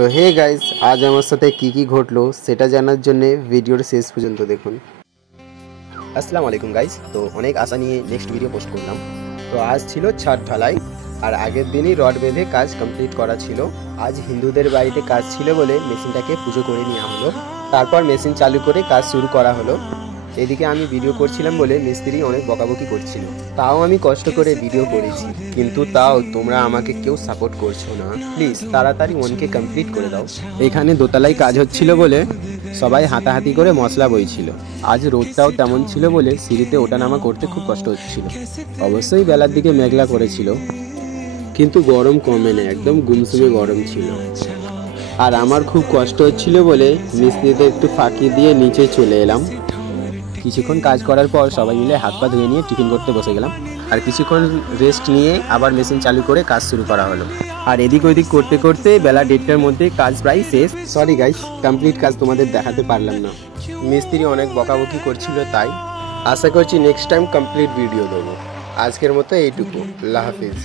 তো hey guys, আজ আমার সাথে কি ঘটলো সেটা জানার জন্য ভিডিওর শেষ পর্যন্ত দেখুন। আসসালামু আলাইকুম গাইস। তো অনেক আশা নিয়ে নেক্সট ভিডিও পোস্ট করলাম। তো আজ ছিল ছাদ ঢালাই আর আগের দিনই রড বেঁধে কাজ কমপ্লিট করা ছিল। আজ হিন্দুদের বাড়িতে কাজ ছিল বলে মেশিনটাকে পুজো করে নেওয়া হলো, তারপর মেশিন চালু করে কাজ শুরু করা হলো। এদিকে আমি ভিডিও করছিলাম বলে মিস্ত্রি অনেক বকাবকি করছিল, তাও আমি কষ্ট করে ভিডিও করেছি, কিন্তু তাও তোমরা আমাকে কেউ সাপোর্ট করছো না। প্লিজ তাড়াতাড়ি ওয়ানকে কমপ্লিট করে দাও। এখানে দোতলায় কাজ হচ্ছিল বলে সবাই হাতাহাতি করে মশলা বইছিল। আজ রোদটাও তেমন ছিল বলে সিঁড়িতে ওঠানামা করতে খুব কষ্ট হচ্ছিল। অবশ্যই বেলার দিকে মেঘলা করেছিল, কিন্তু গরম কমে না, একদম গুমসুমে গরম ছিল। আর আমার খুব কষ্ট হচ্ছিল বলে মিস্ত্রিতে একটু ফাঁকি দিয়ে নিচে চলে এলাম। কিছুক্ষণ কাজ করার পর সবাই মিলে হাত পা ধুয়ে নিয়ে টিফিন করতে বসে গেলাম, আর কিছুক্ষণ রেস্ট নিয়ে আবার মেশিন চালু করে কাজ শুরু করা হলো। আর এদিক ওইদিক করতে করতে বেলা 1:30টার মধ্যে কাজ প্রায় শেষ। সরি গাইস, কমপ্লিট কাজ তোমাদের দেখাতে পারলাম না, মিস্ত্রি অনেক বকাবকি করছিল, তাই আশা করছি নেক্সট টাইম কমপ্লিট ভিডিও দেবো। আজকের মতো এইটুকু, আল্লাহ হাফিজ।